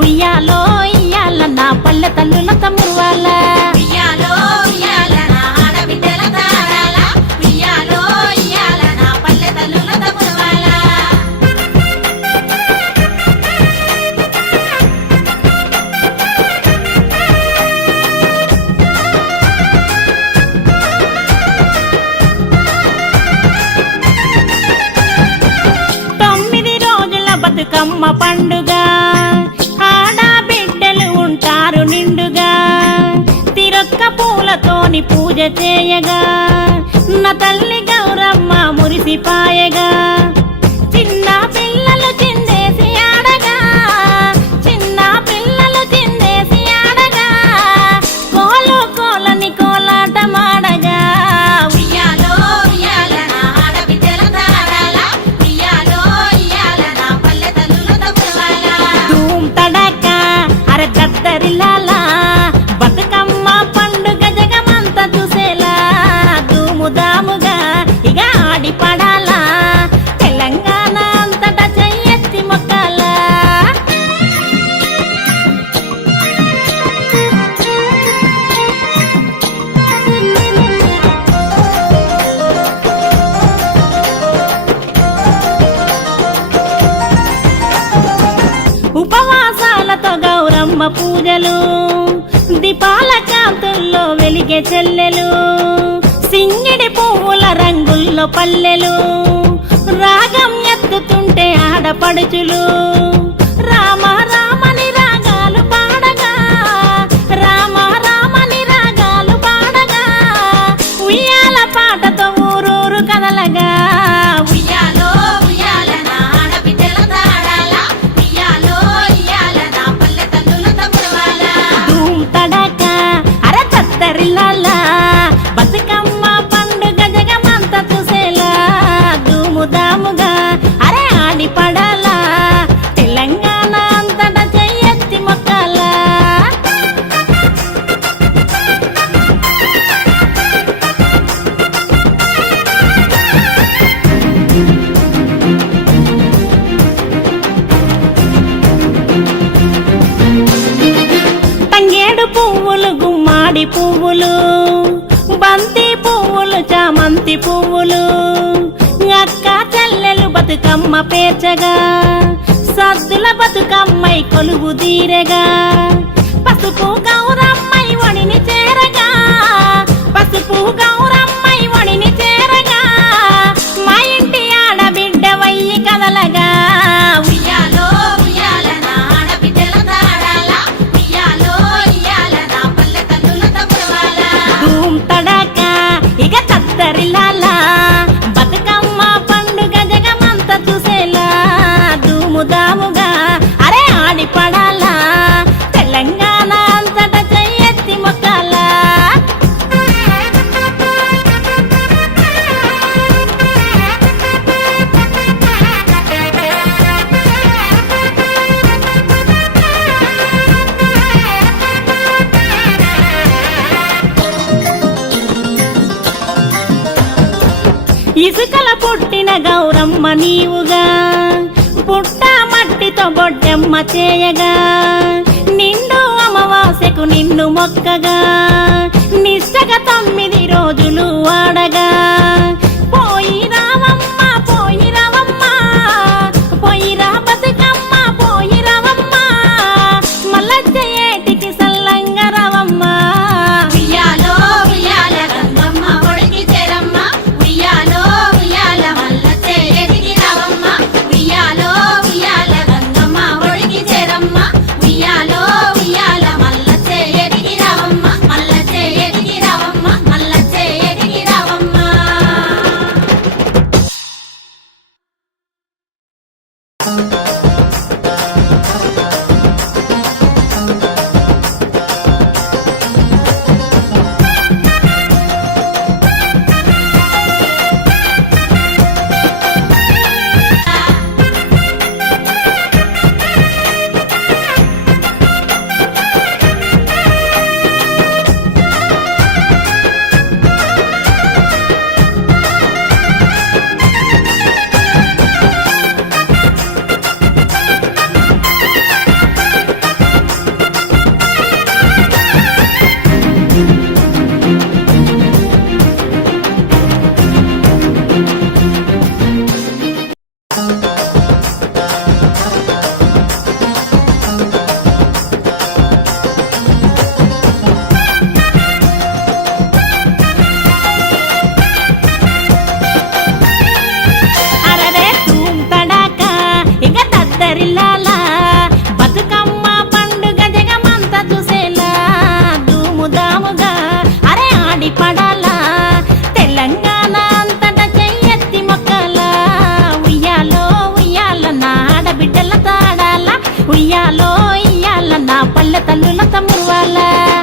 ఉయ్యాలో ఇయ్యాల నా పల్లె తల్లులత మురువాల ఉయ్యాలో ఉయ్యాల నా ఆడబిడ్డల తారాల ఉయ్యాలో ఇయ్యాల నా పల్లె తల్లులత మురువాల తొమ్మిది రోజుల బతుకమ్మ పండుగ నిండుగా తిరొక్క పూలతోని పూజ చేయగా నా తల్లి గౌరమ్మ మురిసిపాయగా చిన్న పిల్లలు చిందేసి ఆడగా చిన్న పిల్లలు చిందేసి ఆడగా కోలు కోలని కోలాటమాడగా ఉయ్యాలో ఉయ్యాల నా ఆడబిడ్డల తారాల ఉయ్యాలో ఇయ్యాల నా పల్లె తల్లులత మురువాల ధూమ్ తడక అరే దద్దరిల్లాలా బతుకమ్మ పండుగ జగమంతా చూసేలా ధూముదాముగా ఇక ఆడి పడాలా తెలంగాణ అంతటా చెయ్యెత్తి మొక్కాలా ఉపవాసాలతో గౌరమ్మ పూజలు దీపాల కాంతుల్లో వెలిగే చెల్లెలు సింగిడి పువ్వుల రంగుల్లో పల్లెలు రాగం ఎత్తుతుంటే ఆడపడుచులు రామ రామని రాగాలు పాడగా రామ రామని రాగాలు పాడగా ఉయ్యాల పాటతో ఊరూరు కదలగా ఉయ్యాలో ఉయ్యాల నా ఆడబిడ్డల తారాల ఉయ్యాలో ఇయ్యాల నా పల్లె తల్లులత మురువాల ధూమ్ తడక అర దద్దరిల్లాలా బతుకమ్మ పండుగ జగమంతా చూసేలా ధూముదాముగా అరే ఆడి పడాలా తెలంగాణ అంతటా చెయ్యెత్తి మొక్కాలా తంగేడు పువ్వులు గుమ్మాడి పువ్వులు బంతి పువ్వులు చామంతి పువ్వులు అక్క చెల్లెలు బతుకమ్మ పేర్చగా సద్దుల బతుకమ్మై కొలువు తీరగా పసుపు గౌరమ్మై ఒడిని చేరగా పసుపు గౌరమ్మై ఒడిని చేరగా మా ఇంటి ఆడబిడ్డ వయ్యి కదలగా ఉయ్యాలో ఉయ్యాల నా ఆడబిడ్డల తారాల ఉయ్యాలో ఇయ్యాల నా పల్లె తల్లులత మురువాల ధూమ్ తడక ఇక తద్దరిల్లాలా బతుకమ్మ పండుగ జగమంతా చూసేలా ధూముదాముగా అరే ఆడి పడాలా తెలంగాణ అంతటా చెయ్యెత్తి మొక్కాలా ఇసుకల పుట్టిన గౌరమ్మ నీవుగా పుట్ట మట్టితో బొడ్డెమ్మ చేయగా నిండు అమావాస్యకు నిన్ను మొక్కగా నిష్టగా 9 రోజులు ఆడగా పోయి రావమ్మ పోయి రావమ్మ పోయి రా బతుకమ్మ పోయి రావమ్మ మల్లచ్చ ఏటికి సల్లంగా రావమ్మ ఉయ్యాలో ఉయ్యాల గంగమ్మ ఒడికి చేరమ్మ ఉయ్యాలో ఉయ్యాల మల్లచ్చే ఎదిగి రావమ్మ ఉయ్యాలో ఉయ్యాల గంగమ్మ ఒడికి చేరమ్మ ఉయ్యాలో ఉయ్యాల మల్లచ్చే ఎదిగి రావమ్మ మల్లచ్చే ఎదిగి రావమ్మ మల్లచ్చే ఎదిగి రావమ్మ ఉయ్యాలో ఇయ్యాలన్న పల్లె తల్లులత మురువాల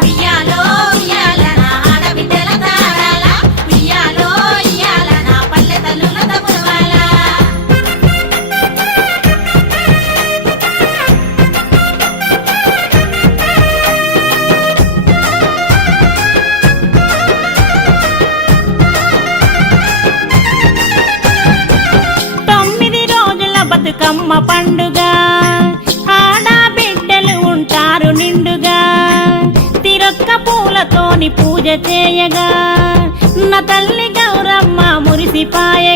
ఉయ్యాలో ఉయ్యాల నా ఆడబిడ్డల తారాల ఉయ్యాలో ఉయ్యాల నా పల్లె తల్లులత మురవాల తొమ్మిది రోజుల బతుకమ్మ పండుగ ఆడబిడ్డలు ఉంటారు నిండుగా తిరొక్క పూలతోని పూజ చేయగా నా తల్లి గౌరమ్మ మురిసిపాయగా